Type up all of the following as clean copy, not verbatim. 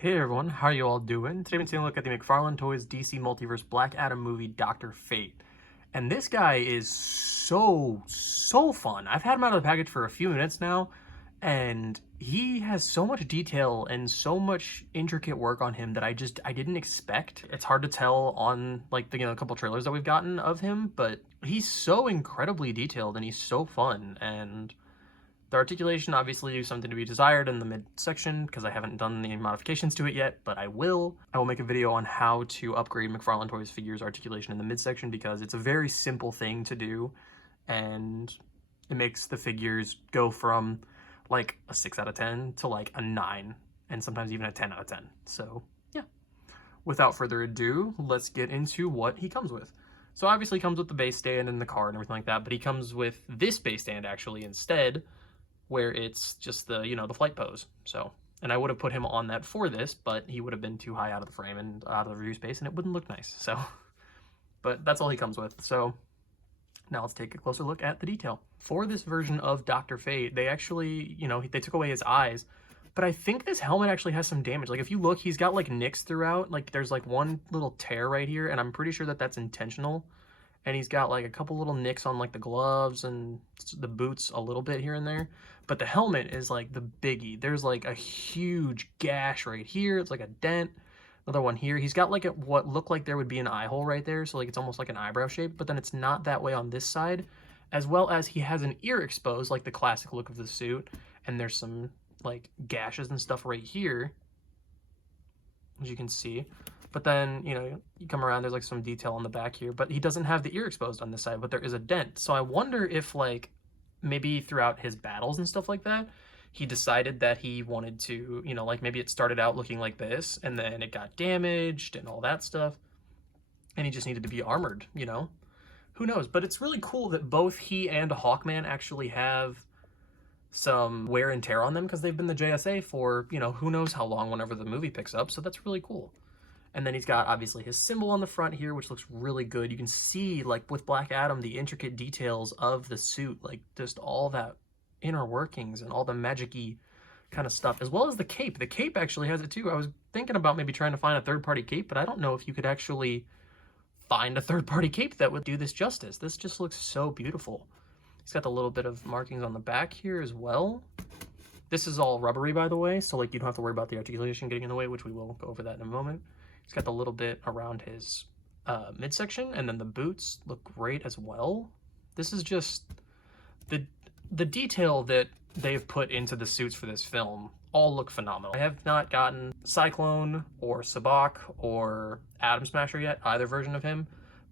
Hey everyone, how are you all doing? Today we're taking a look at the McFarlane Toys DC Multiverse Black Adam movie Dr. Fate. And this guy is so fun. I've had him out of the package for a few minutes now, and he has so much detail and so much intricate work on him that I didn't expect. It's hard to tell on like the a couple trailers that we've gotten of him, but he's so incredibly detailed and he's so fun. And the articulation obviously leaves something to be desired in the midsection because I haven't done any modifications to it yet, but I will. I will make a video on how to upgrade McFarlane Toys figures articulation in the midsection because it's a very simple thing to do, and it makes the figures go from like a 6 out of 10 to like a 9 and sometimes even a 10 out of 10. So yeah, without further ado, let's get into what he comes with. So obviously he comes with the base stand and the card and everything like that, but he comes with this base stand actually instead, where it's just the, the flight pose. So, and I would have put him on that for this, but he would have been too high out of the frame and out of the review space, and it wouldn't look nice. So, but that's all he comes with. So now let's take a closer look at the detail. For this version of Dr. Fate, they actually, they took away his eyes, but I think this helmet actually has some damage. Like if you look, he's got like nicks throughout. Like there's like one little tear right here, and I'm pretty sure that that's intentional. And he's got like a couple little nicks on like the gloves and the boots a little bit here and there. But the helmet is like the biggie. There's like a huge gash right here. It's like a dent. Another one here. He's got like what looked like there would be an eye hole right there. So like it's almost like an eyebrow shape, but then it's not that way on this side. As well as he has an ear exposed, like the classic look of the suit. And there's some like gashes and stuff right here, as you can see. But then, you come around, there's like some detail on the back here, but he doesn't have the ear exposed on this side, but there is a dent. So I wonder if like maybe throughout his battles and stuff like that, he decided that he wanted to, like maybe it started out looking like this and then it got damaged and all that stuff. And he just needed to be armored, Who knows? But it's really cool that both he and Hawkman actually have some wear and tear on them because they've been the JSA for, who knows how long whenever the movie picks up. So that's really cool. And then he's got obviously his symbol on the front here, which looks really good. You can see like with Black Adam, the intricate details of the suit, like just all that inner workings and all the magic-y kind of stuff, as well as the cape. The cape actually has it too. I was thinking about maybe trying to find a third-party cape, but I don't know if you could actually find a third-party cape that would do this justice. This just looks so beautiful. He's got a little bit of markings on the back here as well. This is all rubbery, by the way, so like you don't have to worry about the articulation getting in the way, which we will go over that in a moment. He's got the little bit around his midsection, and then the boots look great as well. This is just the detail that they've put into the suits for this film all look phenomenal. I have not gotten Cyclone or Sabak or Atom Smasher yet, either version of him,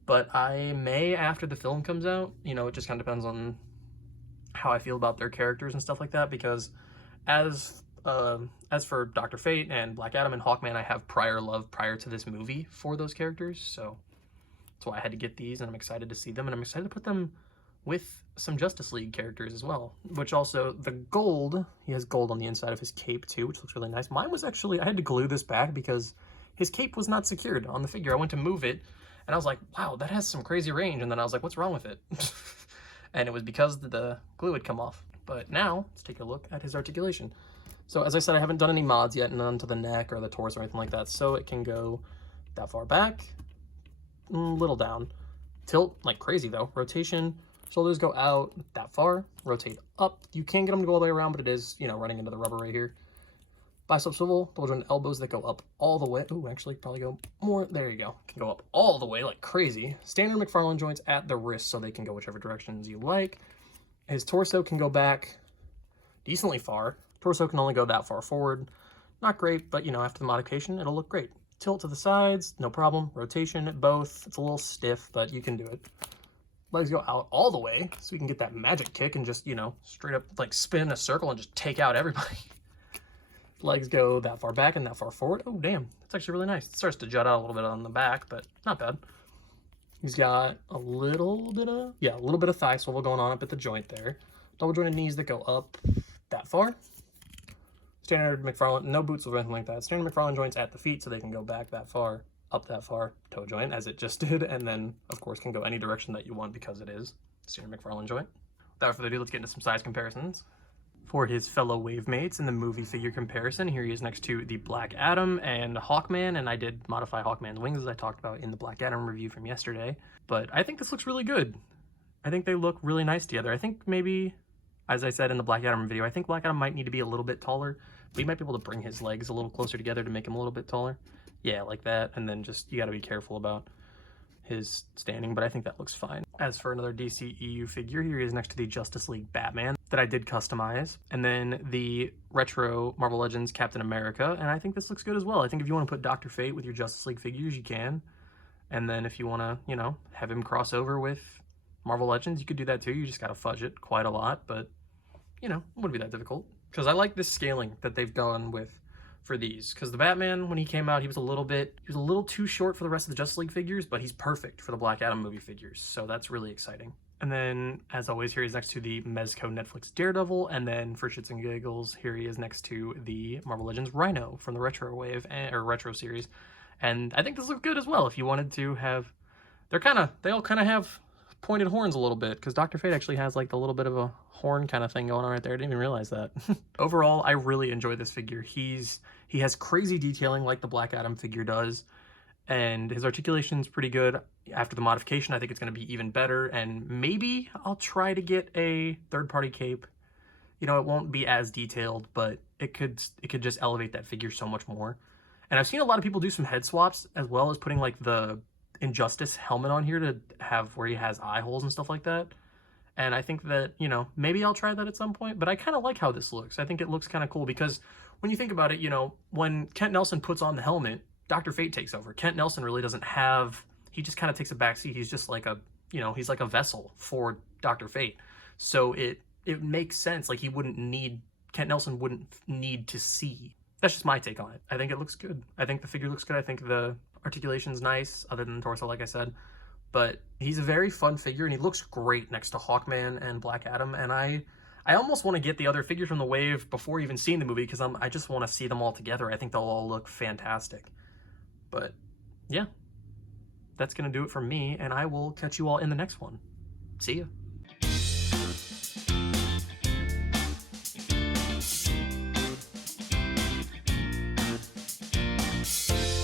but I may after the film comes out. It just kind of depends on how I feel about their characters and stuff like that, because as for Dr. Fate and Black Adam and Hawkman, I have prior love prior to this movie for those characters, so that's why I had to get these, and I'm excited to see them, and I'm excited to put them with some Justice League characters as well, which also, the gold, he has gold on the inside of his cape too, which looks really nice. Mine was actually, I had to glue this back because his cape was not secured on the figure. I went to move it, and I was like, wow, that has some crazy range, and then I was like, what's wrong with it? And it was because the glue had come off. But now, let's take a look at his articulation. So as I said, I haven't done any mods yet, none to the neck or the torso or anything like that. So it can go that far back, little down, tilt like crazy though, rotation, shoulders go out that far, rotate up. You can get them to go all the way around, but it is, running into the rubber right here. Bicep swivel, double joint elbows that go up all the way. Ooh, actually probably go more, there you go. Can go up all the way like crazy. Standard McFarlane joints at the wrist so they can go whichever directions you like. His torso can go back decently far. Torso can only go that far forward. Not great, but after the modification, it'll look great. Tilt to the sides, no problem. Rotation at both. It's a little stiff, but you can do it. Legs go out all the way, so we can get that magic kick and just, straight up like spin in a circle and just take out everybody. Legs go that far back and that far forward. Oh, damn. That's actually really nice. It starts to jut out a little bit on the back, but not bad. He's got a little bit of thigh swivel going on up at the joint there. Double jointed knees that go up that far. Standard McFarlane, no boots or anything like that. Standard McFarlane joints at the feet so they can go back that far, up that far, toe joint as it just did, and then of course can go any direction that you want because it is standard McFarlane joint. Without further ado, let's get into some size comparisons. For his fellow wave mates in the movie figure comparison, here he is next to the Black Adam and Hawkman, and I did modify Hawkman's wings as I talked about in the Black Adam review from yesterday. But I think this looks really good. I think they look really nice together. I think maybe, as I said in the Black Adam video, I think Black Adam might need to be a little bit taller. But you might be able to bring his legs a little closer together to make him a little bit taller. Yeah, like that. And then just, you gotta be careful about his standing, but I think that looks fine. As for another DC EU figure, here he is next to the Justice League Batman that I did customize, and then the retro Marvel Legends Captain America, and I think this looks good as well. I think if you want to put Dr. Fate with your Justice League figures, you can, and then if you want to, you know, have him cross over with Marvel Legends, you could do that too. You just gotta fudge it quite a lot, but, you know, it wouldn't be that difficult. Because I like this scaling that they've gone with for these, because the Batman, when he came out, he was a little too short for the rest of the Justice League figures, but he's perfect for the Black Adam movie figures, so that's really exciting. And then, as always, here he's next to the Mezco Netflix Daredevil, and then for shits and giggles, here he is next to the Marvel Legends Rhino from the Retro Wave, or Retro series, and I think this looks good as well. If you wanted to have, they all kind of have pointed horns a little bit, because Dr. Fate actually has like a little bit of a horn kind of thing going on right there. I didn't even realize that. Overall, I really enjoy this figure. He has crazy detailing like the Black Adam figure does, and his articulation's pretty good. After the modification, I think it's going to be even better, and maybe I'll try to get a third-party cape. You know, it won't be as detailed, but it could just elevate that figure so much more. And I've seen a lot of people do some head swaps, as well as putting like the Injustice helmet on here to have where he has eye holes and stuff like that. And I think that, you know, maybe I'll try that at some point, but I kind of like how this looks. I think it looks kind of cool because when you think about it, you know, when Kent Nelson puts on the helmet, Dr. Fate takes over. Kent Nelson really doesn't have, he just kind of takes a backseat. He's just like a, you know, he's like a vessel for Dr. Fate. So it makes sense. Like Kent Nelson wouldn't need to see. That's just my take on it. I think it looks good. I think the figure looks good. I think the articulation's nice, other than the torso, like I said. But he's a very fun figure, and he looks great next to Hawkman and Black Adam. And I almost want to get the other figures from the wave before even seeing the movie, because I just want to see them all together. I think they'll all look fantastic. But yeah, that's going to do it for me, and I will catch you all in the next one. See ya.